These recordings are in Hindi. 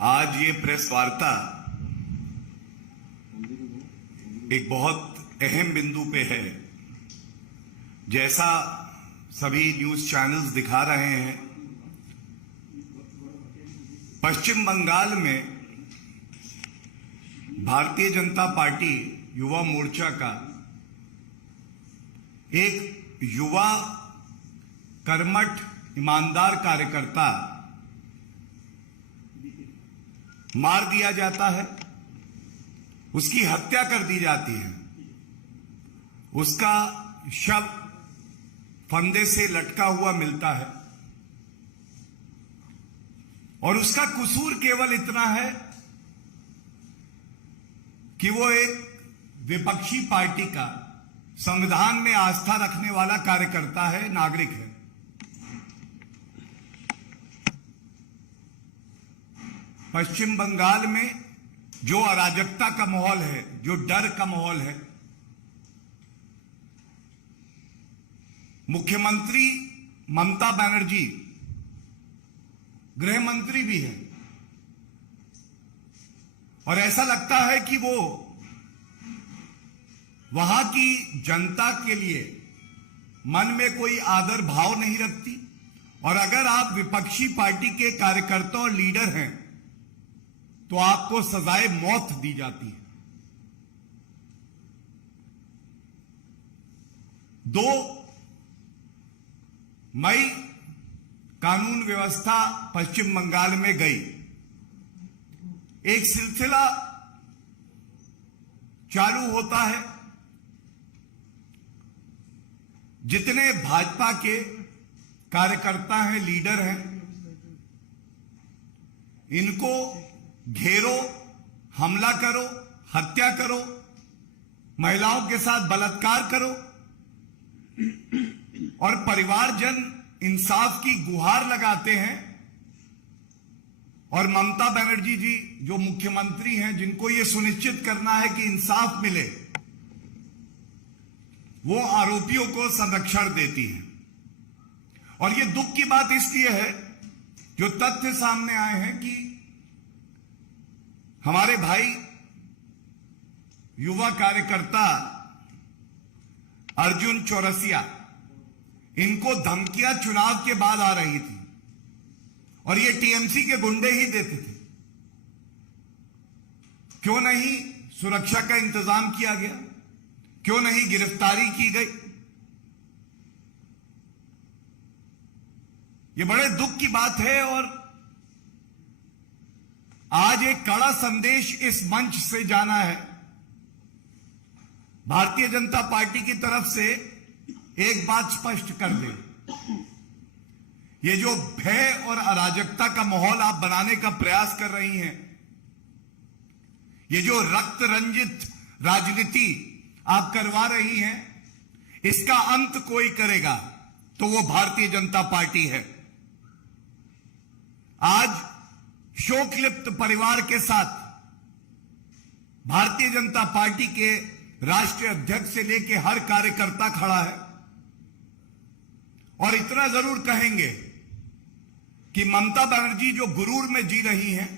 आज ये प्रेस वार्ता एक बहुत अहम बिंदु पे है। जैसा सभी न्यूज चैनल्स दिखा रहे हैं, पश्चिम बंगाल में भारतीय जनता पार्टी युवा मोर्चा का एक युवा कर्मठ ईमानदार कार्यकर्ता मार दिया जाता है, उसकी हत्या कर दी जाती है, उसका शव फंदे से लटका हुआ मिलता है और उसका कसूर केवल इतना है कि वो एक विपक्षी पार्टी का संविधान में आस्था रखने वाला कार्यकर्ता है, नागरिक है। पश्चिम बंगाल में जो अराजकता का माहौल है, जो डर का माहौल है, मुख्यमंत्री ममता बनर्जी गृह मंत्री भी है और ऐसा लगता है कि वो वहां की जनता के लिए मन में कोई आदर भाव नहीं रखती। और अगर आप विपक्षी पार्टी के कार्यकर्ता और लीडर हैं तो आपको सजाए मौत दी जाती है। 2 मई कानून व्यवस्था पश्चिम बंगाल में गई। एक सिलसिला चालू होता है। जितने भाजपा के कार्यकर्ता हैं, लीडर हैं, इनको घेरो, हमला करो, हत्या करो, महिलाओं के साथ बलात्कार करो और परिवारजन इंसाफ की गुहार लगाते हैं। और ममता बनर्जी जी जो मुख्यमंत्री हैं, जिनको यह सुनिश्चित करना है कि इंसाफ मिले, वो आरोपियों को संरक्षण देती हैं। और यह दुख की बात इसलिए है, जो तथ्य सामने आए हैं कि हमारे भाई युवा कार्यकर्ता अर्जुन चौरसिया, इनको धमकियां चुनाव के बाद आ रही थी और ये टीएमसी के गुंडे ही देते थे। क्यों नहीं सुरक्षा का इंतजाम किया गया? क्यों नहीं गिरफ्तारी की गई? ये बड़े दुख की बात है और आज एक कड़ा संदेश इस मंच से जाना है। भारतीय जनता पार्टी की तरफ से एक बात स्पष्ट कर दें, ये जो भय और अराजकता का माहौल आप बनाने का प्रयास कर रही हैं, ये जो रक्त रंजित राजनीति आप करवा रही हैं, इसका अंत कोई करेगा तो वो भारतीय जनता पार्टी है। आज शोकलिप्त परिवार के साथ भारतीय जनता पार्टी के राष्ट्रीय अध्यक्ष से लेकर हर कार्यकर्ता खड़ा है और इतना जरूर कहेंगे कि ममता बनर्जी जो गुरूर में जी रही हैं,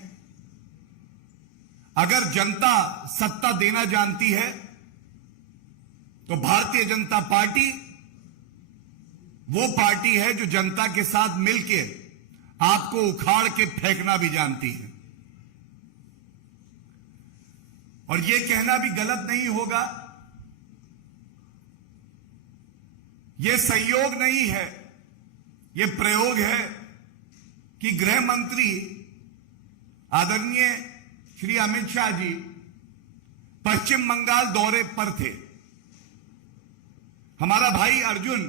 अगर जनता सत्ता देना जानती है तो भारतीय जनता पार्टी वो पार्टी है जो जनता के साथ मिलकर आपको उखाड़ के फेंकना भी जानती है। और यह कहना भी गलत नहीं होगा, यह संयोग नहीं है, यह प्रयोग है कि गृह मंत्री आदरणीय श्री अमित शाह जी पश्चिम बंगाल दौरे पर थे। हमारा भाई अर्जुन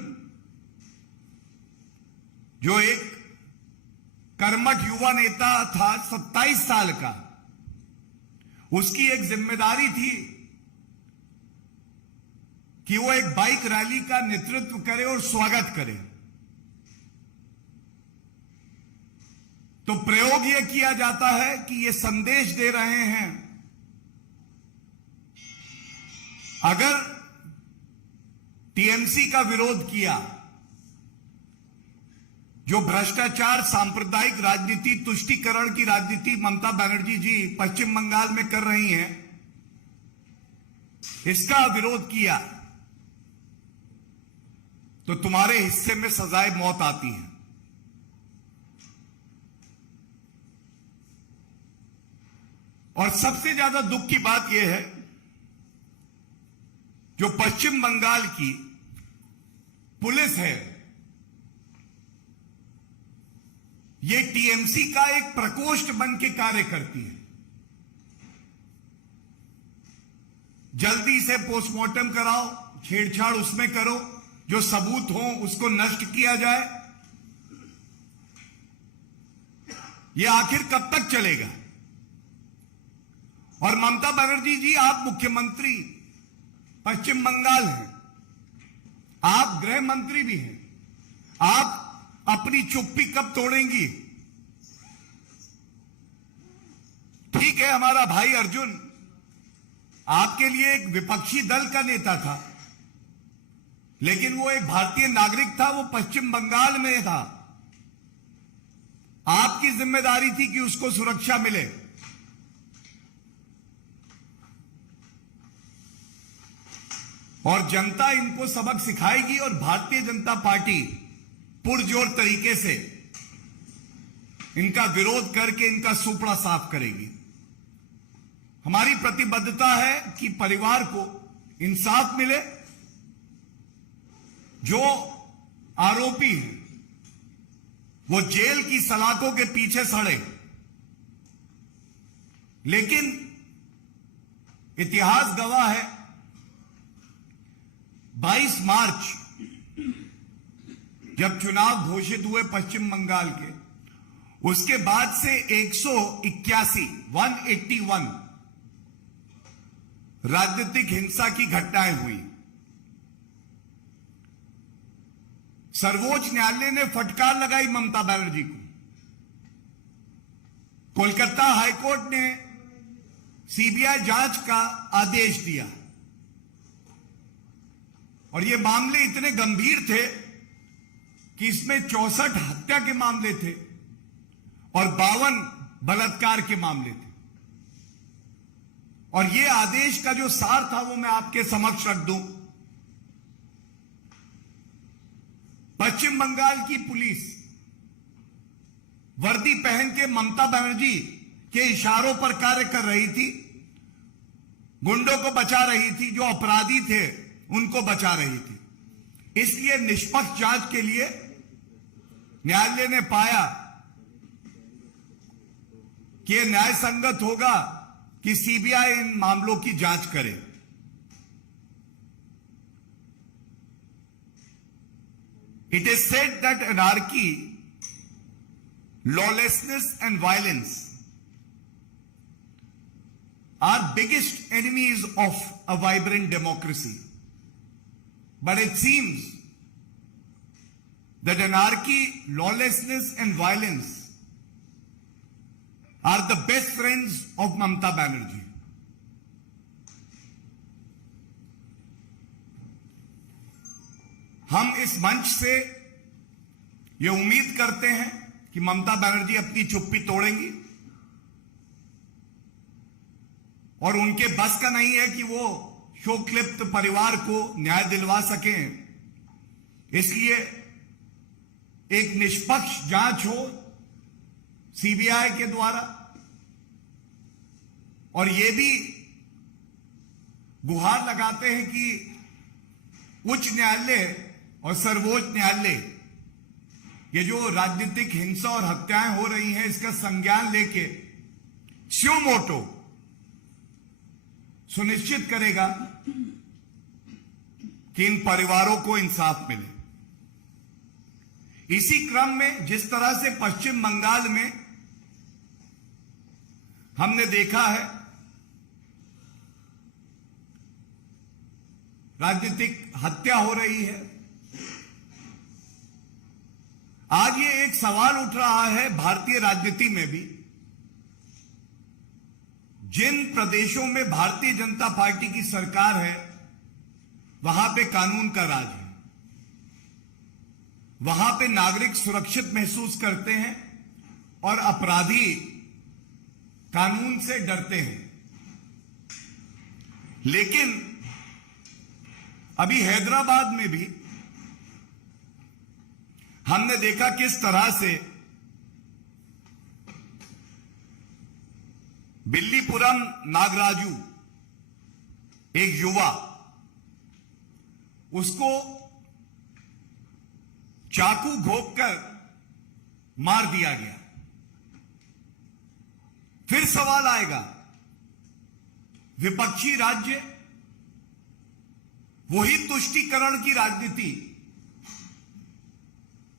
जो एक कर्मठ युवा नेता था, 27 साल का, उसकी एक जिम्मेदारी थी कि वो एक बाइक रैली का नेतृत्व करे और स्वागत करे। तो प्रयोग यह किया जाता है कि ये संदेश दे रहे हैं, अगर टीएमसी का विरोध किया जो भ्रष्टाचार, सांप्रदायिक राजनीति, तुष्टीकरण की राजनीति ममता बनर्जी जी पश्चिम बंगाल में कर रही हैं, इसका विरोध किया तो तुम्हारे हिस्से में सजाए मौत आती है। और सबसे ज्यादा दुख की बात यह है, जो पश्चिम बंगाल की पुलिस है, ये टीएमसी का एक प्रकोष्ठ बन के कार्य करती है। जल्दी से पोस्टमार्टम कराओ, छेड़छाड़ उसमें करो, जो सबूत हो उसको नष्ट किया जाए। यह आखिर कब तक चलेगा? और ममता बनर्जी जी, आप मुख्यमंत्री पश्चिम बंगाल हैं, आप गृह मंत्री भी हैं, आप अपनी चुप्पी कब तोड़ेंगी? ठीक है, हमारा भाई अर्जुन आपके लिए एक विपक्षी दल का नेता था, लेकिन वो एक भारतीय नागरिक था, वो पश्चिम बंगाल में था। आपकी जिम्मेदारी थी कि उसको सुरक्षा मिले। और जनता इनको सबक सिखाएगी और भारतीय जनता पार्टी पुरजोर तरीके से इनका विरोध करके इनका सुपड़ा साफ करेगी। हमारी प्रतिबद्धता है कि परिवार को इंसाफ मिले, जो आरोपी हैं वो जेल की सलाखों के पीछे सड़े। लेकिन इतिहास गवाह है, 22 मार्च जब चुनाव घोषित हुए पश्चिम बंगाल के, उसके बाद से 181 राजनीतिक हिंसा की घटनाएं हुई। सर्वोच्च न्यायालय ने फटकार लगाई ममता बनर्जी को। कोलकाता हाईकोर्ट ने सीबीआई जांच का आदेश दिया। और ये मामले इतने गंभीर थे कि इसमें 64 हत्या के मामले थे और 52 बलात्कार के मामले थे। और ये आदेश का जो सार था वो मैं आपके समक्ष रख दूं। पश्चिम बंगाल की पुलिस वर्दी पहन के ममता बनर्जी के इशारों पर कार्य कर रही थी, गुंडों को बचा रही थी, जो अपराधी थे उनको बचा रही थी। इसलिए निष्पक्ष जांच के लिए न्यायालय ने पाया कि यह न्याय संगत होगा कि सीबीआई इन मामलों की जांच करे। It is said that anarchy, lawlessness and violence are biggest enemies of a vibrant democracy. But it seems that anarchy, lawlessness and violence are the best friends of Mamata Banerjee. हम इस मंच से ये उम्मीद करते हैं कि ममता बनर्जी अपनी चुप्पी तोड़ेंगी और उनके बस का नहीं है कि वो शोकलिप्त परिवार को न्याय दिलवा सकें। इसलिए एक निष्पक्ष जांच हो सीबीआई के द्वारा, और ये भी गुहार लगाते हैं कि उच्च न्यायालय और सर्वोच्च न्यायालय ये जो राजनीतिक हिंसा और हत्याएं हो रही हैं इसका संज्ञान लेके स्यो मोटो सुनिश्चित करेगा कि इन परिवारों को इंसाफ मिले। इसी क्रम में जिस तरह से पश्चिम बंगाल में हमने देखा है राजनीतिक हत्या हो रही है, आज ये एक सवाल उठ रहा है भारतीय राजनीति में भी, जिन प्रदेशों में भारतीय जनता पार्टी की सरकार है वहां पे कानून का राज है, वहां पे नागरिक सुरक्षित महसूस करते हैं और अपराधी कानून से डरते हैं। लेकिन अभी हैदराबाद में भी हमने देखा किस तरह से बिल्लीपुरम नागराजू एक युवा, उसको चाकू घोंपकर मार दिया गया। फिर सवाल आएगा, विपक्षी राज्य, वही तुष्टीकरण की राजनीति,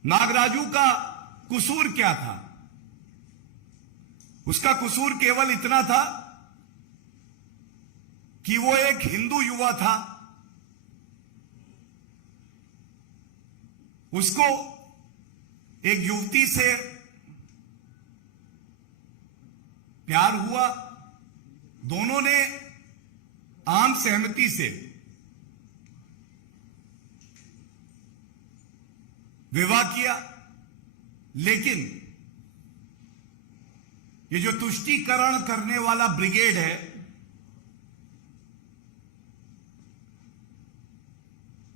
नागराजू का कसूर क्या था? उसका कसूर केवल इतना था कि वो एक हिंदू युवा था। उसको एक युवती से प्यार हुआ, दोनों ने आम सहमति से विवाह किया। लेकिन ये जो तुष्टीकरण करने वाला ब्रिगेड है,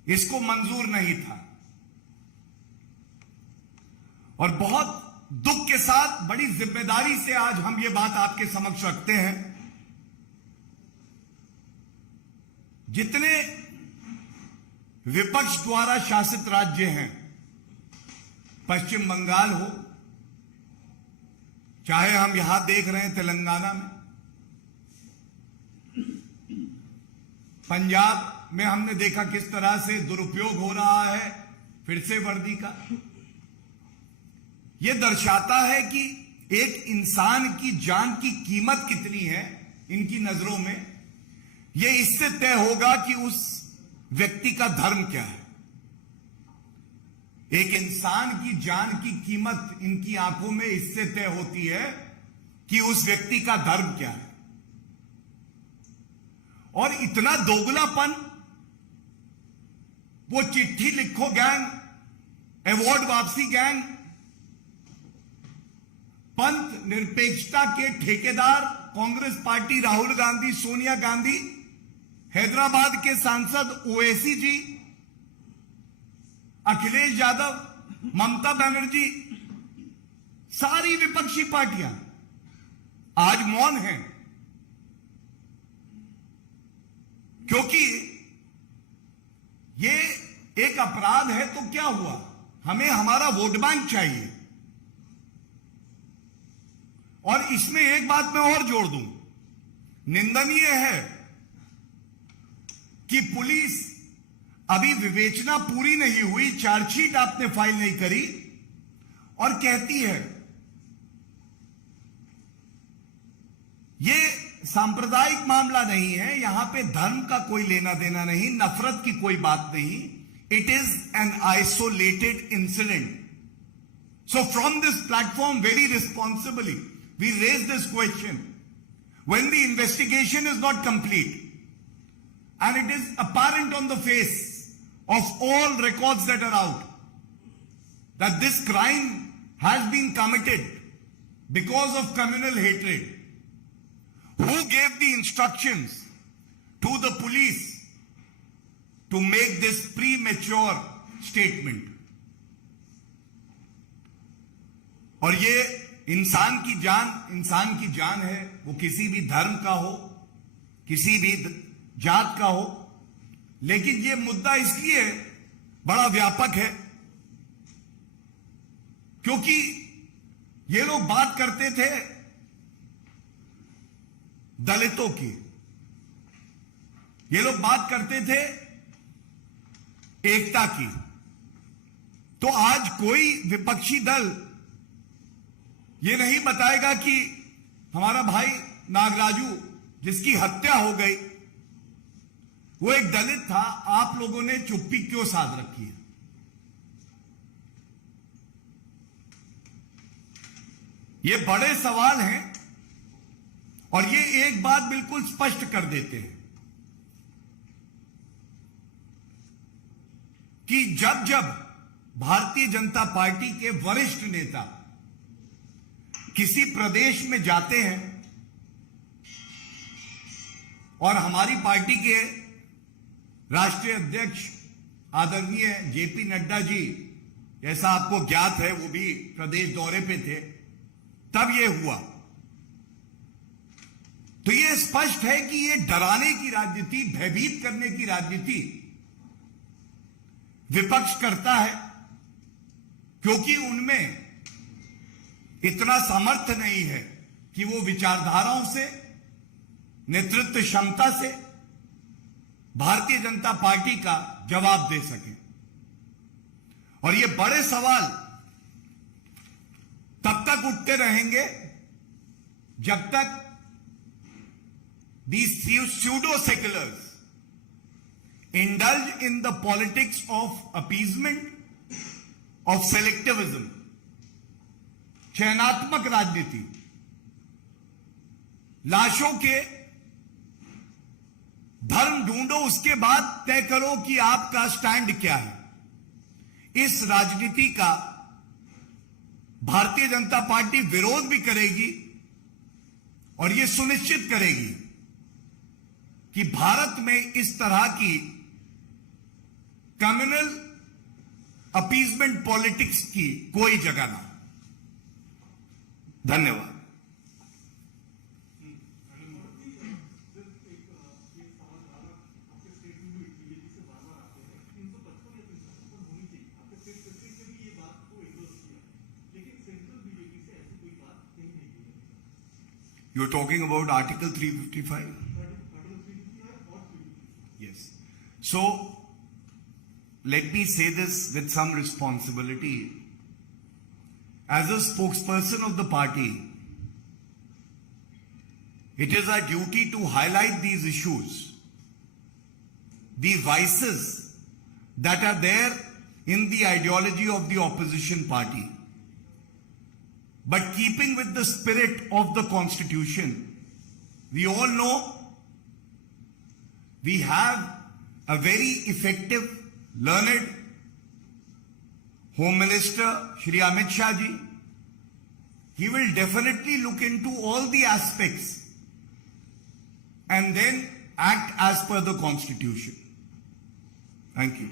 इसको मंजूर नहीं था। और बहुत दुख के साथ, बड़ी जिम्मेदारी से आज हम ये बात आपके समक्ष रखते हैं, जितने विपक्ष द्वारा शासित राज्य हैं, पश्चिम बंगाल हो, चाहे हम यहां देख रहे हैं तेलंगाना में, पंजाब में हमने देखा किस तरह से दुरुपयोग हो रहा है फिर से वर्दी का। यह दर्शाता है कि एक इंसान की जान की कीमत कितनी है इनकी नजरों में। यह इससे तय होगा कि उस व्यक्ति का धर्म क्या है। एक इंसान की जान की कीमत इनकी आंखों में इससे तय होती है कि उस व्यक्ति का धर्म क्या है। और इतना दोगलापन, वो चिट्ठी लिखो गैंग, अवार्ड वापसी गैंग, पंथ निरपेक्षता के ठेकेदार कांग्रेस पार्टी, राहुल गांधी, सोनिया गांधी, हैदराबाद के सांसद ओवैसी जी, अखिलेश यादव, ममता बनर्जी, सारी विपक्षी पार्टियां आज मौन हैं। क्योंकि ये एक अपराध है तो क्या हुआ, हमें हमारा वोट बैंक चाहिए। और इसमें एक बात मैं और जोड़ दूं, निंदनीय है कि पुलिस अभी विवेचना पूरी नहीं हुई, चार्जशीट आपने फाइल नहीं करी, और कहती है यह सांप्रदायिक मामला नहीं है, यहां पे धर्म का कोई लेना देना नहीं, नफरत की कोई बात नहीं, it is an isolated incident. So from this platform very responsibly we raise this question. When the investigation is not complete and it is apparent on the face of all records that are out that this crime has been committed because of communal hatred, who gave the instructions to the police to make this premature statement? और ये इंसान की जान है, वो किसी भी धर्म का हो, किसी भी जात का हो। लेकिन ये मुद्दा इसलिए बड़ा व्यापक है क्योंकि ये लोग बात करते थे दलितों की, ये लोग बात करते थे एकता की। तो आज कोई विपक्षी दल ये नहीं बताएगा कि हमारा भाई नागराजू, जिसकी हत्या हो गई, वो एक दलित था, आप लोगों ने चुप्पी क्यों साध रखी है। ये बड़े सवाल हैं और ये एक बात बिल्कुल स्पष्ट कर देते हैं कि जब जब भारतीय जनता पार्टी के वरिष्ठ नेता किसी प्रदेश में जाते हैं और हमारी पार्टी के राष्ट्रीय अध्यक्ष आदरणीय जेपी नड्डा जी, जैसा आपको ज्ञात है, वो भी प्रदेश दौरे पे थे, तब ये हुआ। तो ये स्पष्ट है कि ये डराने की राजनीति, भयभीत करने की राजनीति विपक्ष करता है, क्योंकि उनमें इतना सामर्थ्य नहीं है कि वो विचारधाराओं से, नेतृत्व क्षमता से भारतीय जनता पार्टी का जवाब दे सके। और ये बड़े सवाल तब तक उठते रहेंगे जब तक these pseudo seculars indulge in the politics of appeasement, of selectivism, चयनात्मक राजनीति, लाशों के धर्म ढूंढो, उसके बाद तय करो कि आपका स्टैंड क्या है। इस राजनीति का भारतीय जनता पार्टी विरोध भी करेगी और यह सुनिश्चित करेगी कि भारत में इस तरह की कम्युनल अपीजमेंट पॉलिटिक्स की कोई जगह ना। धन्यवाद। You're talking about Article 355? Yes. So, let me say this with some responsibility. As a spokesperson of the party, it is our duty to highlight these issues, the vices that are there in the ideology of the opposition party. But keeping with the spirit of the Constitution, we all know we have a very effective, learned Home Minister, Shri Amit Shah ji. He will definitely look into all the aspects and then act as per the Constitution. Thank you.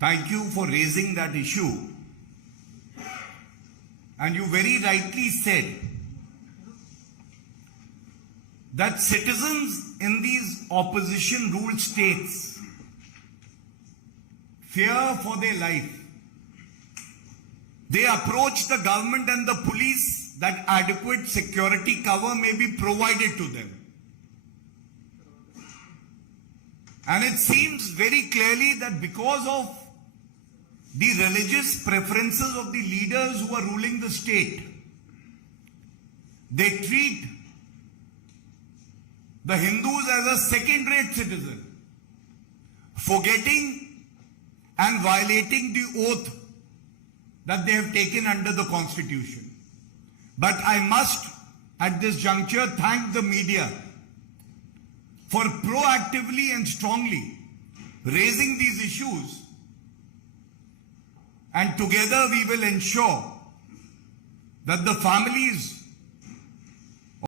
Thank you for raising that issue. And you very rightly said that citizens in these opposition ruled states fear for their life. They approach the government and the police that adequate security cover may be provided to them. And it seems very clearly that because of the religious preferences of the leaders who are ruling the state, they treat the Hindus as a second-rate citizen, forgetting and violating the oath that they have taken under the Constitution. But I must, at this juncture, thank the media for proactively and strongly raising these issues, and together we will ensure that the families